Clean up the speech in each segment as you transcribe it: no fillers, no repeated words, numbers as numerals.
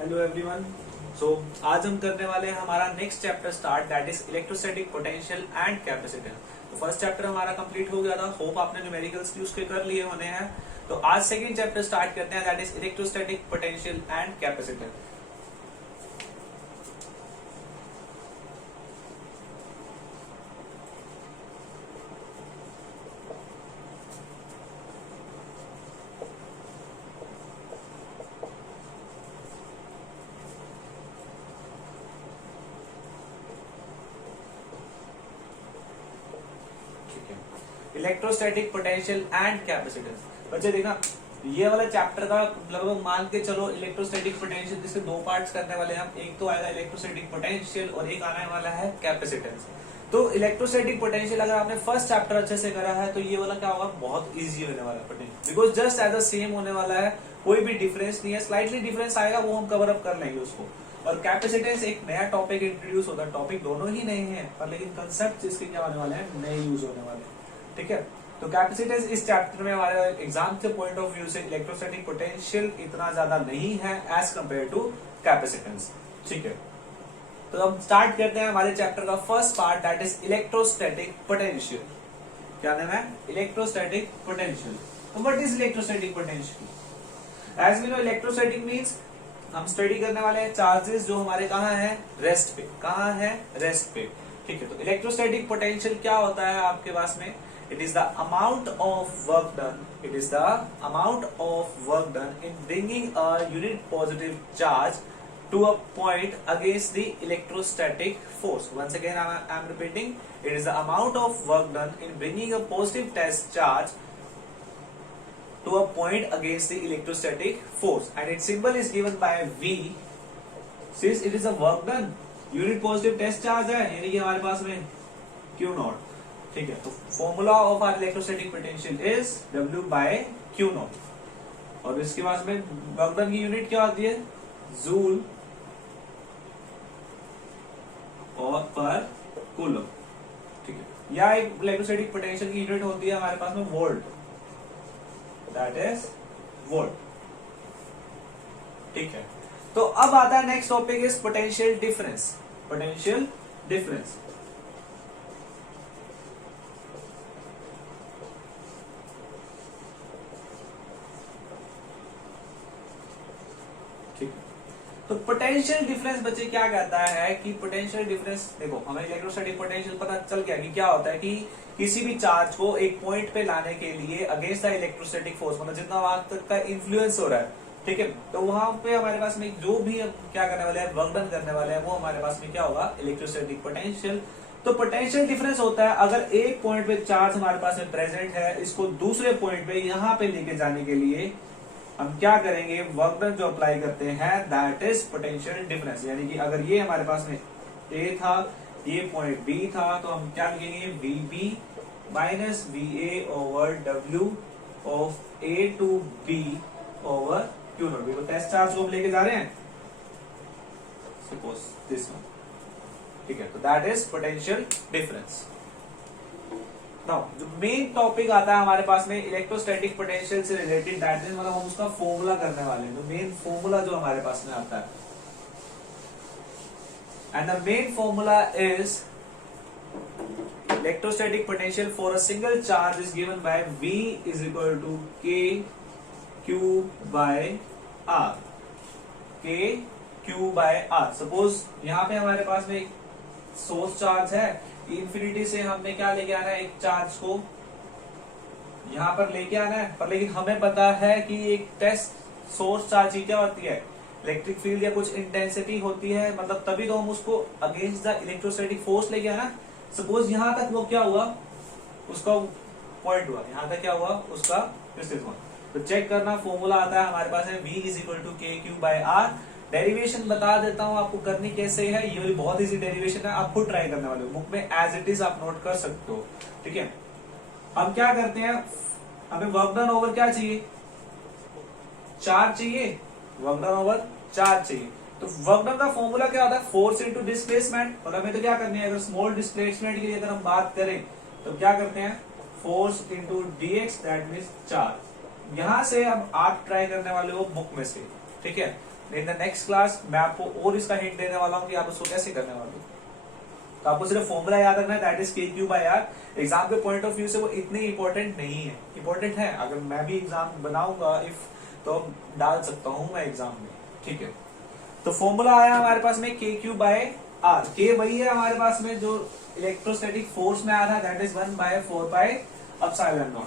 Hello everyone. सो आज हम करने वाले हैं हमारा next chapter start, that is electrostatic potential and capacitance. तो फर्स्ट चैप्टर हमारा कंप्लीट हो गया था, होप आपने न्यूमेरिकल्स यूज के कर लिए होने हैं। तो आज सेकंड चैप्टर स्टार्ट करते हैं, that is electrostatic potential and capacitance. Electrostatic potential and capacitance. बच्चे देखना, ये वाला चैप्टर का लगभग मान के चलो इलेक्ट्रोस्टैटिक पोटेंशियल जिसके दो पार्ट्स करने वाले हैं हम। एक तो आएगा इलेक्ट्रोस्टैटिक पोटेंशियल और एक आने वाला है कैपेसिटेंस। तो इलेक्ट्रोस्टैटिक पोटेंशियल अगर आपने फर्स्ट चैप्टर अच्छे से करा है तो ये वाला क्या होगा, बहुत इजी होने वाला है potential, because just as a same होने वाला है, कोई भी डिफरेंस नहीं है। स्लाइटली डिफरेंस आएगा वो हम कवर अप कर लेंगे उसको। और कैपेसिटेंस एक नया टॉपिक इंट्रोड्यूस होता है, टॉपिक दोनों ही नए हैं पर लेकिन कंसेप्ट इसके क्या होने वाले हैं, नए यूज होने वाले हैं। ठीक है, तो कैपेसिटेंस इस चैप्टर में हमारे एग्जाम के पॉइंट ऑफ व्यू से इलेक्ट्रोस्टैटिक पोटेंशियल इतना ज्यादा नहीं है एज कंपेयर टू कैपेसिटेंस। ठीक है, तो हम स्टार्ट करते हैं हमारे चैप्टर का first part, that is electrostatic potential. क्या नाम है? Electrostatic potential. तो what is electrostatic potential? As we know, electrostatic means हम स्टडी करने वाले हैं चार्जेस जो हमारे कहाँ है, रेस्ट पे। कहाँ है? रेस्ट पे। ठीक है, तो इलेक्ट्रोस्टैटिक पोटेंशियल क्या होता है आपके पास में? It is the amount of work done. It is the amount of work done in bringing a unit positive charge to a point against the electrostatic force. Once again, I am repeating. It is the amount of work done in bringing a positive test charge to a point against the electrostatic force, and its symbol is given by V. Since it is a work done, unit positive test charge है, यानी कि हमारे पास में Q not. ठीक है, तो formula of our electrostatic potential is W by Q naught. और इसके बाद में वर्क डन की यूनिट क्या होती है? जूल और पर कूलम। ठीक है, या एक इलेक्ट्रोस्टैटिक पोटेंशियल की यूनिट होती है हमारे पास में वोल्ट, दैट इज वोल्ट। ठीक है, तो अब आता है next topic is potential difference. Potential difference, तो पोटेंशियल डिफरेंस बच्चे क्या कहता है कि पोटेंशियल डिफरेंस, देखो हमें इलेक्ट्रोस्टैटिक पोटेंशियल पता चल गया कि क्या होता है कि किसी भी चार्ज को एक पॉइंट पे लाने के लिए अगेंस्ट द इलेक्ट्रोस्टैटिक फोर्स, मतलब जितना वहां तक का इन्फ्लुएंस हो रहा है, ठीक है, तो वहां पे हमारे पास में जो भी हम क्या करने वाले हैं, वर्क डन करने वाले हैं, वो हमारे पास में क्या होगा, इलेक्ट्रोस्टैटिक पोटेंशियल। तो पोटेंशियल डिफरेंस होता है अगर एक पॉइंट पे चार्ज हमारे पास में प्रेजेंट है, इसको दूसरे पॉइंट पे यहाँ पे लेके जाने के लिए हम क्या करेंगे, वर्क डन जो अप्लाई करते हैं, दैट इज पोटेंशियल डिफरेंस। यानी कि अगर ये हमारे पास में A था, ये पॉइंट B था, तो हम क्या लिखेंगे, VB minus VA over W of A to B over Q naught. तो टेस्ट चार्ज को हम लेके जा रहे हैं, सपोज दिस वन। ठीक है, तो that is potential difference. Now जो मेन टॉपिक आता है हमारे पास में इलेक्ट्रोस्टैटिक पोटेंशियल से रिलेटेड, दैट इज मतलब हम उसका फॉर्मूला करने वाले हैं। तो मेन फॉर्मूला जो हमारे पास में आता है, and the main formula is electrostatic potential for a single charge is given by V is equal to K Q by R। K Q by R। Suppose यहाँ पे हमारे पास में एक सोर्स चार्ज है, इंफिनिटी से हमने क्या लेके आना है, एक चार्ज को यहां पर लेके आना है, पर लेकिन हमें पता है कि एक टेस्ट सोर्स चार्ज की क्या होती है, इलेक्ट्रिक फील्ड या कुछ इंटेंसिटी होती है, मतलब तभी तो हम उसको अगेंस्ट द इलेक्ट्रोस्टैटिक फोर्स लेके आना। सपोज यहां तक वो क्या हुआ, उसका पॉइंट हुआ, यहां तक क्या हुआ, उसका डिस्टेंस हुआ। तो चेक करना, फॉर्मूला आता है हमारे पास है V is equal to K Q by R। Derivation बता देता हूं आपको करनी कैसे है, ये वाली बहुत इजी डेरिवेशन है, आप खुद ट्राई करने वाले हो, बुक में एज इट इज आप नोट कर सकते हो। ठीक है, हम क्या करते हैं, हमें वर्क डन ओवर क्या चाहिए, चार्ज चाहिए, वर्क डन ओवर चार्ज चाहिए। तो वर्क डन का फॉर्मूला क्या होता है, फोर्स इनटू डिस्प्लेसमेंट। और हमें तो क्या करनी है, अगर स्मॉल डिस्प्लेसमेंट की अगर हम बात करें तो क्या करते हैं, force into dx, that means charge. यहां से अब आप ट्राई करने वाले हो बुक में से। ठीक है, इन द नेक्स्ट क्लास मैं आपको और इसका हिंट देने वाला हूँ कि आप उसको कैसे करने वाले हो। तो आपको सिर्फ फॉर्मूला याद रखना है, दैट इज के क्यू बाय आर। एग्जाम के पॉइंट ऑफ व्यू से वो इतनी इंपॉर्टेंट नहीं है, इंपॉर्टेंट है, अगर मैं भी एग्जाम बनाऊंगा इफ तो डाल सकता हूं मैं एग्जाम में, ठीक है। तो फॉर्मूला आया हमारे पास में के क्यू बाय आर, के वही है हमारे पास में जो इलेक्ट्रोस्टैटिक फोर्स में आया था, दैट इज 1/4πε0।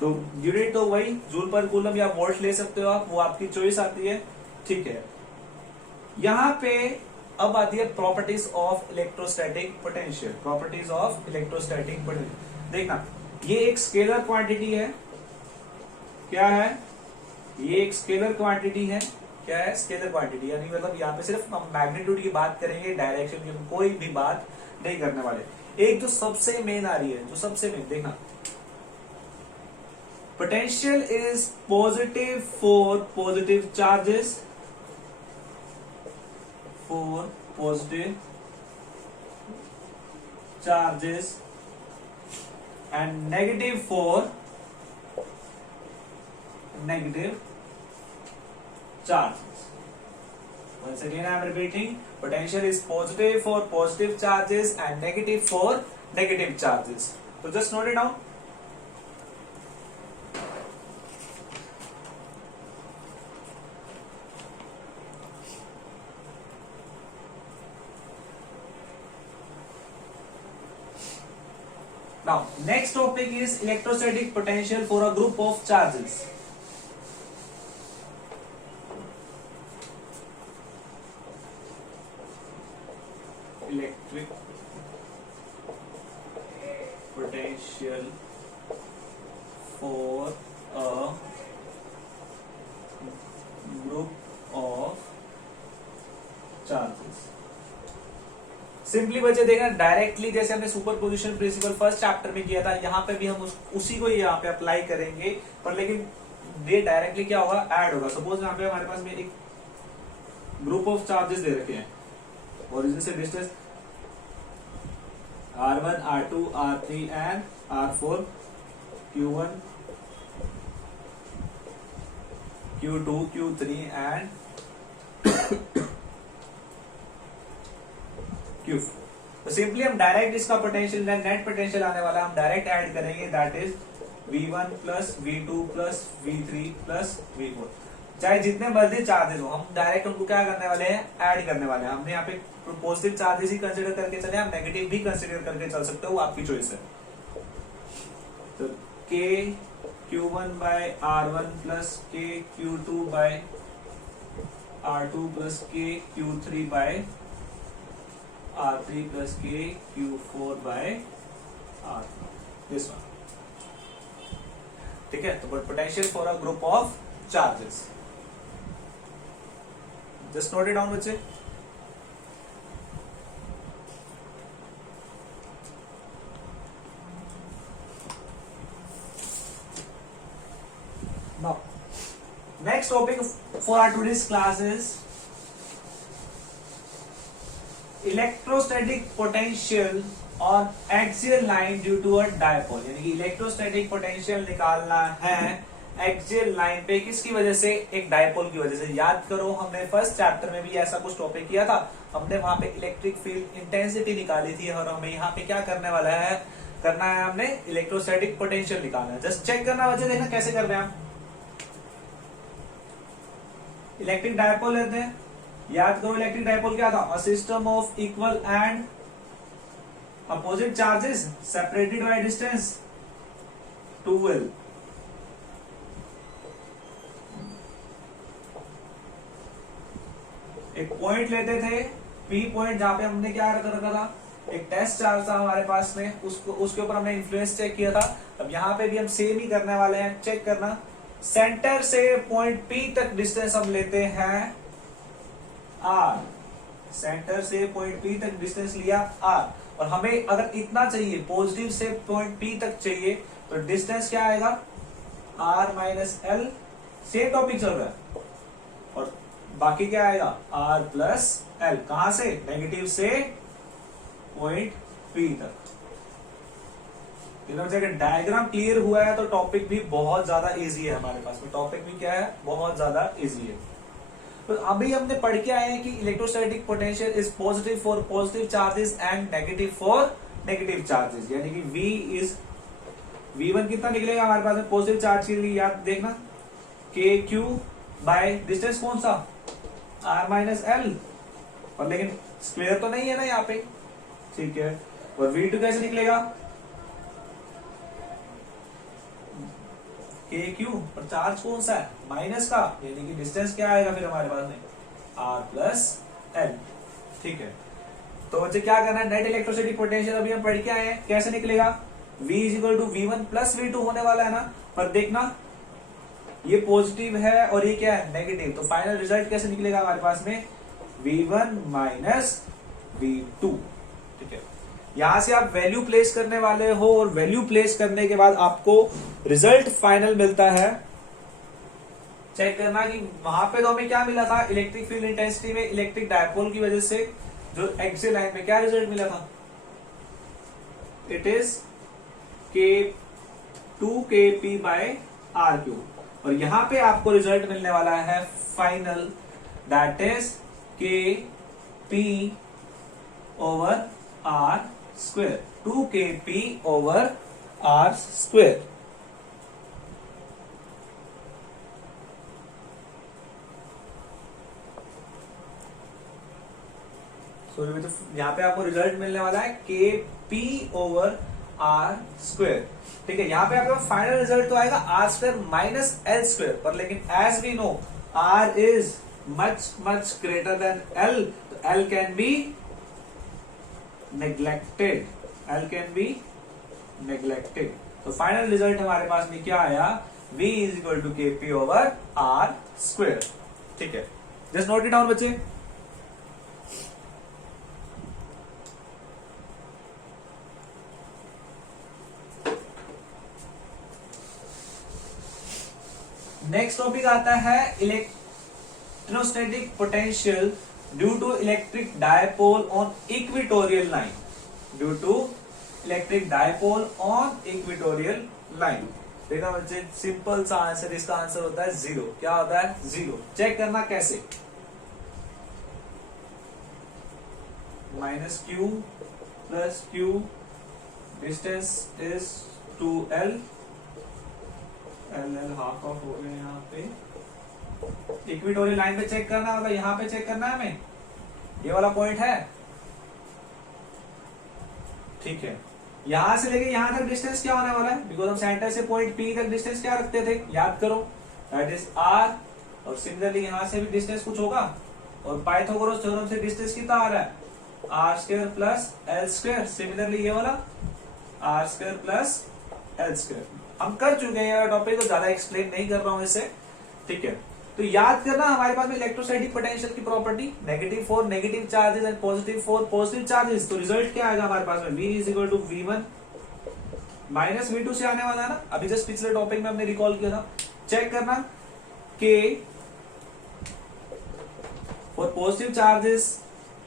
तो यूनिट तो वही जूल पर कूलम या वोल्ट ले सकते हो आप, वो आपकी चॉइस आती है, ठीक है। यहां पे अब आती है properties of electrostatic potential. Properties of electrostatic potential, देखना ये एक स्केलर क्वांटिटी है, क्या है ये, एक स्केलर क्वांटिटी है, क्या है, स्केलर क्वांटिटी, यानी मतलब यहाँ पे सिर्फ हम मैग्नीट्यूड की बात करेंगे, डायरेक्शन की कोई भी बात नहीं करने वाले। एक जो सबसे मेन आ रही है, जो सबसे मेन, देखना potential is positive for positive charges, for positive charges and negative for negative charges. Once again I am repeating, potential is positive for positive charges and negative for negative charges. So just note it down. Now next topic is electrostatic potential for a group of charges. Electric potential for a group of charges. Simply बच्चे देखना, directly जैसे हमने superposition principle first chapter में किया था, यहाँ पे भी हम उसी को यहाँ पे अप्लाई करेंगे, पर लेकिन ये डायरेक्टली क्या होगा, ऐड होगा। सपोज यहाँ पे हमारे पास में एक ग्रुप ऑफ चार्जेस दे रखे हैं, ओरिजिन से distance R1, R2, R3 and R4, Q1, Q2, Q3 and Q4। तो सिंपली हम डायरेक्ट इसका पोटेंशियल, नेट पोटेंशियल आने वाला हम डायरेक्ट ऐड करेंगे, that is V1 plus V2 plus V3 plus V4। चाहे जितने मर्जी चार्जेस हो, हम डायरेक्ट उनको क्या करने वाले हैं, ऐड करने वाले हैं। हमने यहाँ पे पॉजिटिव चार्जेस ही कंसीडर करके चले, हम नेगेटिव भी कंसीडर करके चल सकते हो, वो आपकी चॉइस है। तो K Q1 by R1 plus K Q2 by R2 plus K Q3 by R3 plus K Q4 by R4, this one, ठीक है। तो potential for a group of charges, just note it down बच्चे। Now, next topic for our today's class is electrostatic potential on axial line due to a dipole। यानी कि electrostatic potential निकालना है axial line पे, किसकी वजह से, एक डायपोल की वजह से। याद करो हमने फर्स्ट चैप्टर में भी ऐसा कुछ टॉपिक किया था, हमने वहां पे इलेक्ट्रिक फील्ड इंटेंसिटी निकाली थी, और हमें यहाँ पे क्या करने वाला है, करना है हमने इलेक्ट्रोस्टैटिक पोटेंशियल निकालना है। जस्ट चेक करना बच्चे, देखना कैसे कर रहे हैं हम। इलेक्ट्रिक डायपोल लेते हैं, याद करो इलेक्ट्रिक डायपोल क्या था, अ system of equal and opposite charges separated by distance 2L। एक पॉइंट लेते थे P पॉइंट, जहां पे हमने क्या कर रखा था, एक टेस्ट चार्ज था हमारे पास में, उसको उसके ऊपर हमने इन्फ्लुएंस चेक किया था। अब यहाँ पे भी हम सेम ही करने वाले हैं, चेक करना। सेंटर से पॉइंट P तक डिस्टेंस हम लेते हैं R, सेंटर से पॉइंट P तक डिस्टेंस लिया R, और हमें अगर इतना चाहिए, पॉजिटिव से पॉइंट P तक चाहिए, तो डिस्टेंस क्या आएगा, R minus L, same topic चल रहा है, और बाकी क्या आएगा, R प्लस L, कहां से, नेगेटिव से पॉइंट P तक। अगर डायग्राम क्लियर हुआ है तो टॉपिक भी बहुत ज्यादा इजी है हमारे पास में, टॉपिक भी क्या है, बहुत ज्यादा इजी है। तो अभी हमने पढ़ के आए हैं कि electrostatic potential is positive for positive charges and negative for negative charges, यानी कि V1 कितना निकलेगा हमारे पास में पॉजिटिव चार्ज के लिए, याद देखना के क्यू बाय डिस्टेंस कौन सा R माइनस एल, और लेकिन स्क्वायर तो नहीं है ना यहाँ पे, ठीक है। और V2 कैसे निकलेगा के क्यू, और चार्ज कौन सा है माइनस का, यानी कि डिस्टेंस क्या आएगा फिर हमारे पास में R प्लस एल, ठीक है। तो बच्चे क्या करना है, नेट इलेक्ट्रोस्टैटिक पोटेंशियल अभी हम पढ़ के आए हैं, कैसे निकलेगा V is equal to V1 plus V2 होने वाला है ना, पर देखना ये पॉजिटिव है और ये क्या है नेगेटिव, तो फाइनल रिजल्ट कैसे निकलेगा हमारे पास में V1 माइनस V2, ठीक है। यहां से आप वैल्यू प्लेस करने वाले हो और वैल्यू प्लेस करने के बाद आपको रिजल्ट फाइनल मिलता है। चेक करना कि वहां पे तो हमें क्या मिला था, इलेक्ट्रिक फील्ड इंटेंसिटी में इलेक्ट्रिक डायपोल की वजह से जो एक्सियल लाइन में क्या रिजल्ट मिला था, it is K2kp by R Q, और यहां पे आपको रिजल्ट मिलने वाला है final, that is Kp over R square, 2kp over R square. यहां पे आपको रिजल्ट मिलने वाला है Kp ओवर आर स्क्वेयर, ठीक है। यहां पे आपका फाइनल रिजल्ट तो आएगा R square minus L square, पर लेकिन as we know R is much much greater than L, तो L can be neglected, L can be neglected. तो फाइनल रिजल्ट हमारे पास में क्या आया, V is equal to Kp over R square, ठीक है। जस्ट नोट इट डाउन बच्चे। नेक्स्ट टॉपिक आता है electrostatic potential due to electric dipole on equatorial line, due to electric dipole on equatorial line. देखा बच्चे, सिंपल सा answer, इसका answer होता है जीरो। क्या होता है, जीरो। चेक करना कैसे, minus Q plus Q, distance is 2l, L half of हो गए यहाँ पे। इक्वेटोरियल लाइन पे चेक करना, मतलब यहाँ पे चेक करना है हमें, ये वाला पॉइंट है, ठीक है। यहां से लेके यहां तक डिस्टेंस क्या होने वाला है, बिकॉज हम सेंटर से पॉइंट P तक डिस्टेंस क्या रखते थे, याद करो, दैट इज R, और सिमिलरली यहां से भी डिस्टेंस कुछ होगा, और पाइथागोरस थ्योरम से डिस्टेंस कितना आ रहा है, R square plus L square, similarly ये वाला R square plus L square. हम कर चुके हैं ये टॉपिक, तो ज्यादा एक्सप्लेन नहीं कर रहा हूं इसे, ठीक है। तो याद करना हमारे पास में इलेक्ट्रोस्टैटिक पोटेंशियल की property, negative for negative charges and positive for positive charges. तो रिजल्ट क्या आएगा हमारे पास में, V is equal to V1 minus V2 से आने वाला है ना, अभी जस्ट पिछले टॉपिक में हमने रिकॉल किया था। चेक करना, K for positive charges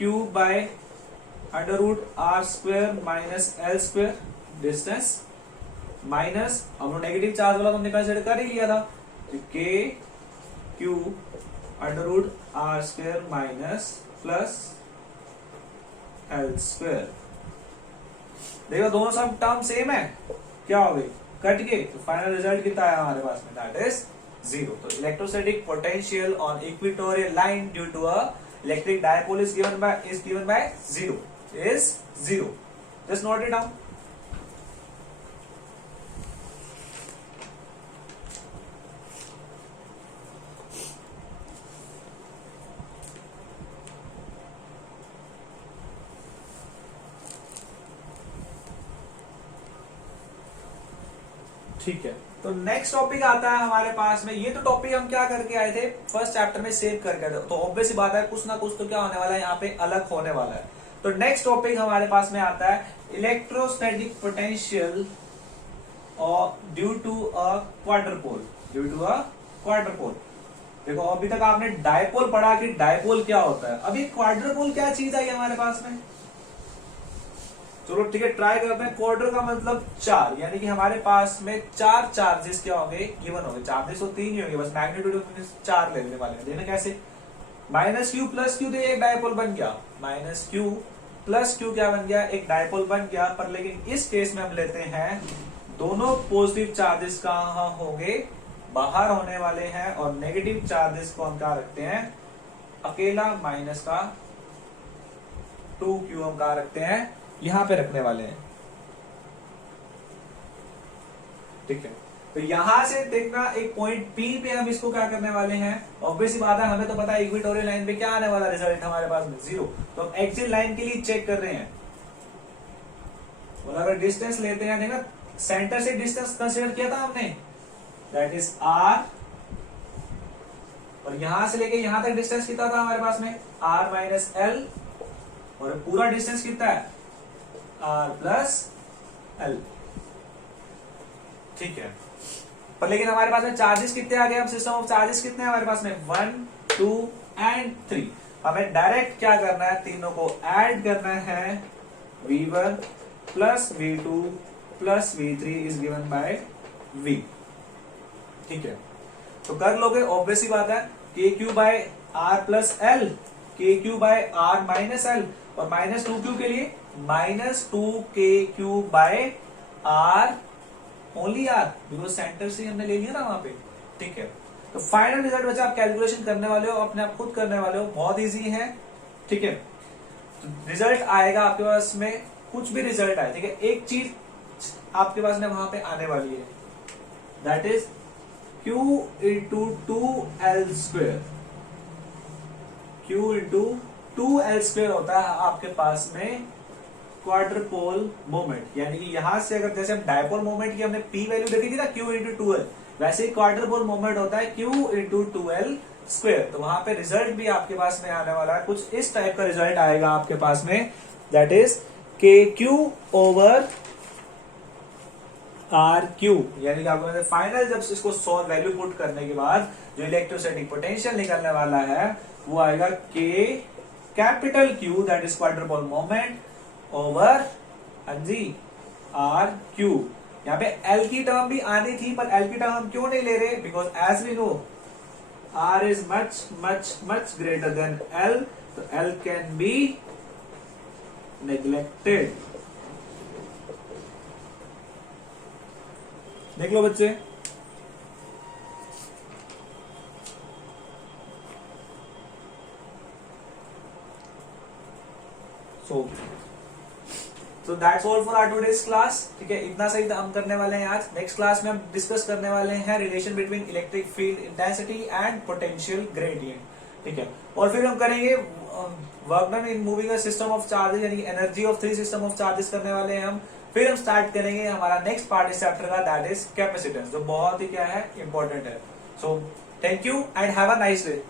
Q by under root R square minus L square, distance minus, हम लोग नेगेटिव चार्ज वाला तो हमने कंसिडर कर ही लिया था, तो K Q under root R square minus plus L square. देखो दोनों सब टर्म सेम है, क्या हो गई, कट गए, तो फाइनल रिजल्ट कितना है हमारे पास में, दैट इज जीरो। तो electrostatic potential on equatorial line due to a electric dipole is given by zero, is zero. Just note it down. ठीक है, तो नेक्स्ट टॉपिक आता है हमारे पास में। ये तो टॉपिक हम क्या करके आए थे, फर्स्ट चैप्टर में सेव करके, तो ऑब्वियस ही बात है कुछ ना कुछ तो क्या होने वाला है, यहाँ पे अलग होने वाला है। तो नेक्स्ट टॉपिक हमारे पास में आता है इलेक्ट्रोस्टैटिक पोटेंशियल और due to a quadrupole, due to a quadrupole. देखो अभी तक आपने डायपोल पढ़ा कि डायपोल क्या होता है, अभी क्वाड्रपोल क्या चीज आई हमारे पास में। चलो ठीक है, ट्राई करते हैं। क्वार्टर का मतलब चार, यानी कि हमारे पास में चार चार्जेस क्या होंगे, गिवन होंगे। चार्जेस तो तीन ही होंगे, बस मैग्नीट्यूड चार ले लेने वाले हैं। देखना कैसे, माइनस क्यू प्लस क्यू तो एक डायपोल बन गया, माइनस क्यू प्लस क्यू क्या बन गया, एक डायपोल बन गया। पर लेकिन इस केस में हम लेते हैं दोनों पॉजिटिव चार्जेस कहां होंगे, बाहर होने वाले हैं, और नेगेटिव चार्जेस को हम कहां रखते हैं, अकेला माइनस का 2q हम कहां रखते हैं, यहां पे रखने वाले हैं। ठीक है, तो यहां से देखना एक पॉइंट P पे हम इसको क्या करने वाले हैं, ऑब्वियसली बात है, हमें तो पता है इक्वेटोरियल लाइन पे क्या आने वाला रिजल्ट हमारे पास में 0, तो हम एक्सियल लाइन के लिए चेक कर रहे हैं। और अगर डिस्टेंस लेते हैं, देखना सेंटर से डिस्टेंस कंसीडर किया था हमने, दैट इज r, और यहां से लेके यहां तक डिस्टेंस कितना था हमारे पास में, r माइनस एल, और पूरा डिस्टेंस कितना है, r प्लस एल। ठीक है, पर लेकिन हमारे पास में चार्जेस कितने आ गए, अब सिस्टम ऑफ चार्जेस कितने हैं हमारे पास में, 1 2 एंड 3। हमें डायरेक्ट क्या करना है, तीनों को ऐड करना है, v1 plus v2 plus v3 is given by v। ठीक है, तो कर लोगे, ऑब्वियसली बात है, K Q by R plus L, K Q by R minus L, और माइनस 2q के लिए minus 2kq by R only R, because centre से हमने ले लिया ना वहां पे। ठीक है, तो फाइनल रिजल्ट बच्चा आप कैलकुलेशन करने वाले हो, अपने आप खुद करने वाले हो, बहुत इजी है। ठीक है, तो रिजल्ट आएगा आपके पास में, कुछ भी रिजल्ट आए, ठीक है, एक चीज आपके पास में वहां पे आने वाली है, that is q into 2l², q into 2l² होता है आपके पास में क्वाड्रपोल मोमेंट। यानी कि यहां से अगर जैसे हम डायपोल मोमेंट की हमने p वैल्यू देखी थी ना, q इंटू 2l, वैसे ही क्वाड्रपोल मोमेंट होता है q इंटू 2l²। तो वहां पे रिजल्ट भी आपके पास में आने वाला है, कुछ इस टाइप का रिजल्ट आएगा आपके पास में, that is kq over rq। यानी कि आपको फाइनल जब इसको सॉल्व वैल्यू पुट करने के बाद जो इलेक्ट्रोस्टैटिक पोटेंशियल निकलने वाला है वो आएगा k capital Q, that is quadrupole moment, over जी आर क्यू। यहाँ पे L की टर्म भी आनी थी, पर L की टर्म हम क्यों नहीं ले रहे, because as we know R is much much much greater than L, तो L कैन बी नेग्लेक्टेड। देख लो बच्चे, so that's all for our today's class. ठीक है, इतना सही हम करने वाले हैं आज। नेक्स्ट क्लास में हम डिस्कस करने वाले हैं relation between electric field intensity and potential gradient. ठीक है, और फिर हम करेंगे work done in moving a system of charges, यानी energy of 3 system of charges करने वाले हैं हम। फिर हम स्टार्ट करेंगे हमारा नेक्स्ट पार्ट इस चैप्टर का, दैट इज कैपेसिटेंस, जो बहुत ही क्या है, इंपॉर्टेंट है। So thank you and have a nice day.